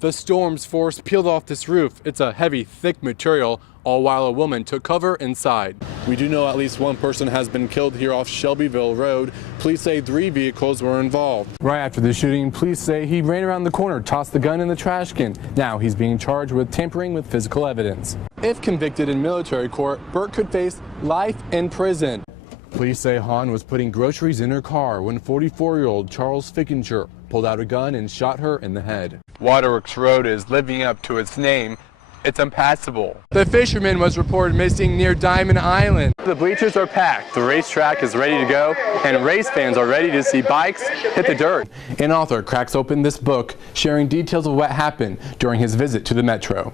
The storm's force peeled off this roof. It's a heavy, thick material, all while a woman took cover inside. We do know at least one person has been killed here off Shelbyville Road. Police say 3 vehicles were involved. Right after the shooting, police say he ran around the corner, tossed the gun in the trash can. Now he's being charged with tampering with physical evidence. If convicted in military court, Burt could face life in prison. Police say Hahn was putting groceries in her car when 44-year-old Charles Fickinger pulled out a gun and shot her in the head. Waterworks Road is living up to its name. It's impassable. The fisherman was reported missing near Diamond Island. The bleachers are packed, the racetrack is ready to go, and race fans are ready to see bikes hit the dirt. An author cracks open this book, sharing details of what happened during his visit to the Metro.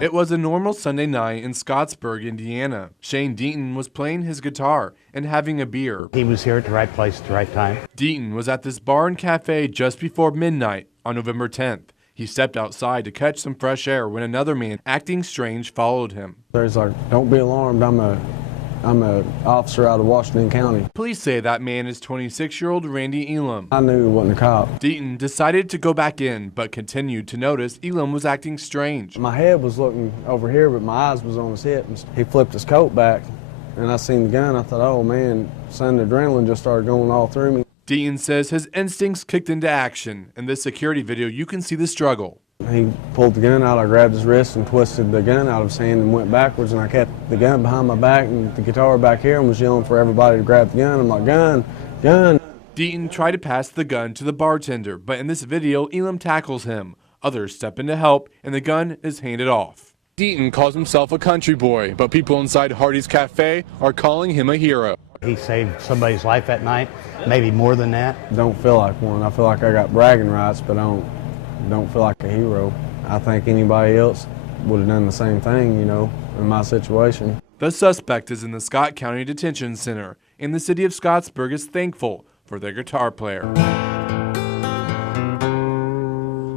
It was a normal Sunday night in Scottsburg, Indiana. Shane Deaton was playing his guitar and having a beer. He was here at the right place at the right time. Deaton was at this bar and cafe just before midnight on November 10th. He stepped outside to catch some fresh air when another man acting strange followed him. There's like, don't be alarmed, I'm a officer out of Washington County. Police say that man is 26-year-old Randy Elam. I knew he wasn't a cop. Deaton decided to go back in, but continued to notice Elam was acting strange. My head was looking over here, but my eyes was on his hip. He flipped his coat back, and I seen the gun. I thought, oh man, sudden adrenaline just started going all through me. Deaton says his instincts kicked into action. In this security video, you can see the struggle. He pulled the gun out, I grabbed his wrist and twisted the gun out of his hand and went backwards, and I kept the gun behind my back and the guitar back here and was yelling for everybody to grab the gun. I'm like, gun, gun. Deaton tried to pass the gun to the bartender, but in this video, Elam tackles him. Others step in to help, and the gun is handed off. Deaton calls himself a country boy, but people inside Hardy's Cafe are calling him a hero. He saved somebody's life that night, maybe more than that. Don't feel like one. I feel like I got bragging rights, but I don't feel like a hero. I think anybody else would have done the same thing, you know, in my situation. The suspect is in the Scott County Detention Center, and the city of Scottsburg is thankful for their guitar player.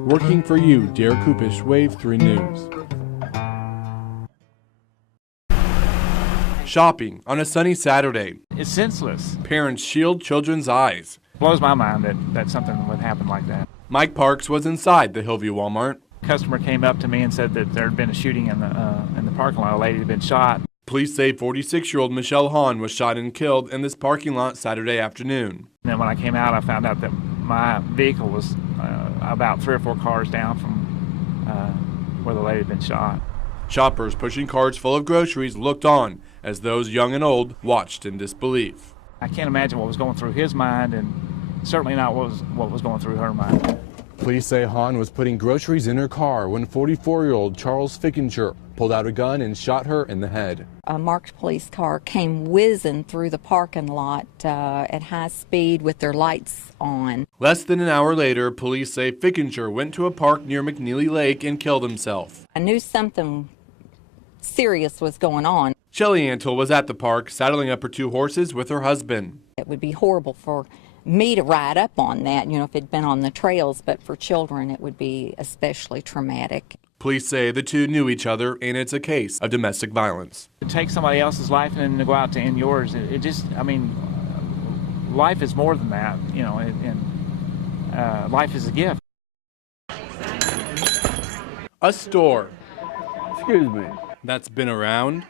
Working for you, Derrek Kupish, Wave 3 News. Shopping on a sunny Saturday. It's senseless. Parents shield children's eyes. Blows my mind that something would happen like that. Mike Parks was inside the Hillview Walmart. A customer came up to me and said that there had been a shooting in the parking lot. A lady had been shot. Police say 46-year-old Michelle Hahn was shot and killed in this parking lot Saturday afternoon. And then when I came out, I found out that my vehicle was about 3 or 4 cars down from where the lady had been shot. Shoppers pushing carts full of groceries looked on as those young and old watched in disbelief. I can't imagine what was going through his mind, and certainly not what was going through her mind. Police say Hahn was putting groceries in her car when 44-year-old Charles Fickinger pulled out a gun and shot her in the head. A marked police car came whizzing through the parking lot at high speed with their lights on. Less than an hour later, police say Fickinger went to a park near McNeely Lake and killed himself. I knew something serious was going on. Shelley Antle was at the park, saddling up her 2 horses with her husband. It would be horrible for me to ride up on that, you know, if it'd been on the trails, but for children it would be especially traumatic. Police say the two knew each other, and it's a case of domestic violence. To take somebody else's life and then to go out to end yours, it just, I mean, life is more than that, you know, and life is a gift. A store. Excuse me. That's been around.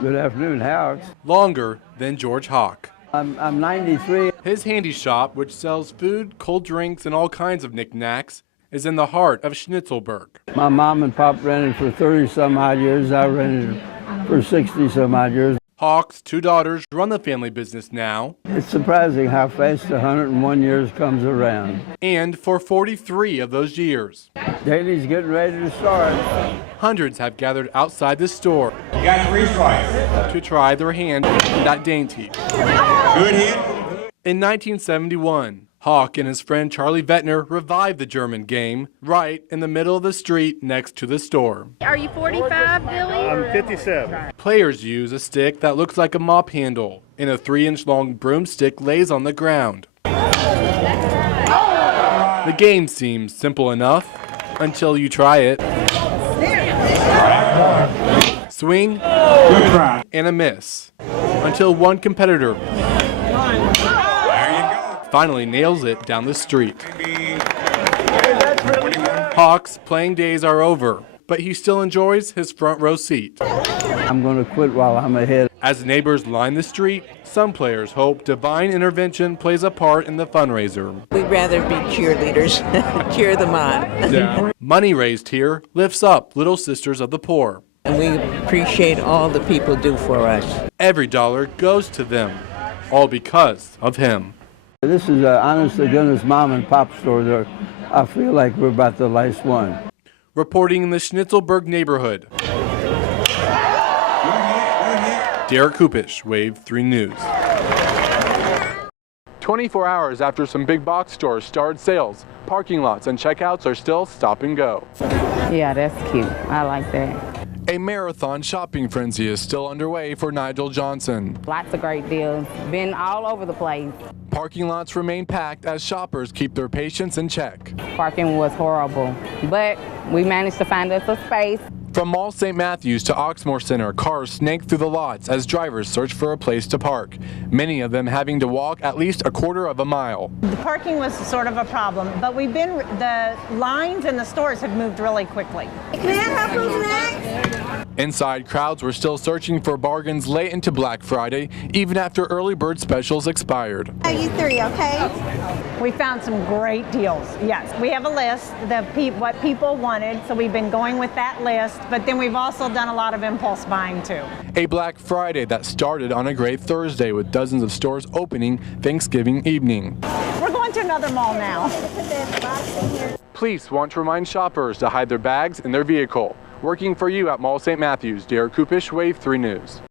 Good afternoon, Howard. Longer than George Hawk. I'm 93. His handy shop, which sells food, cold drinks, and all kinds of knickknacks, is in the heart of Schnitzelburg. My mom and pop rented for 30-some-odd years. I rented for 60-some-odd years. Hawk's 2 daughters run the family business now. It's surprising how fast 101 years comes around. And for 43 of those years. Daily's getting ready to start. Hundreds have gathered outside the store. You got 3 strikes. To try their hand at dainty. Good hit. In 1971, Hawk and his friend Charlie Vettner revived the German game right in the middle of the street next to the store. Are you 45, Billy? I'm 57. Players use a stick that looks like a mop handle, and a 3-inch long broomstick lays on the ground. The game seems simple enough until you try it. Swing and a miss until one competitor There you go. Finally nails it down the street. Hawk's playing days are over, but he still enjoys his front row seat. I'm going to quit while I'm ahead. As neighbors line the street, some players hope divine intervention plays a part in the fundraiser. We'd rather be cheerleaders, cheer them on. Money raised here lifts up Little Sisters of the Poor. And we appreciate all the people do for us. Every dollar goes to them, all because of him. This is an honest-to-goodness mom and pop store there. I feel like we're about the last one. Reporting in the Schnitzelburg neighborhood, Derrek Kupish, Wave 3 News. 24 hours after some big box stores started sales, parking lots and checkouts are still stop and go. Yeah, that's cute. I like that. A marathon shopping frenzy is still underway for Nigel Johnson. Lots of great deals. Been all over the place. Parking lots remain packed as shoppers keep their patience in check. Parking was horrible, but we managed to find us a space. From Mall St. Matthews to Oxmoor Center, cars snake through the lots as drivers search for a place to park, many of them having to walk at least a quarter of a mile. The parking was sort of a problem, but the lines in the stores have moved really quickly. Can I have those next? Inside, crowds were still searching for bargains late into Black Friday, even after early bird specials expired. You three, okay? We found some great deals. Yes, we have a list, what people wanted, so we've been going with that list, but then we've also done a lot of impulse buying too. A Black Friday that started on a great Thursday with dozens of stores opening Thanksgiving evening. We're going to another mall now. Police want to remind shoppers to hide their bags in their vehicle. Working for you at Mall St. Matthews, Derrek Kupish, Wave 3 News.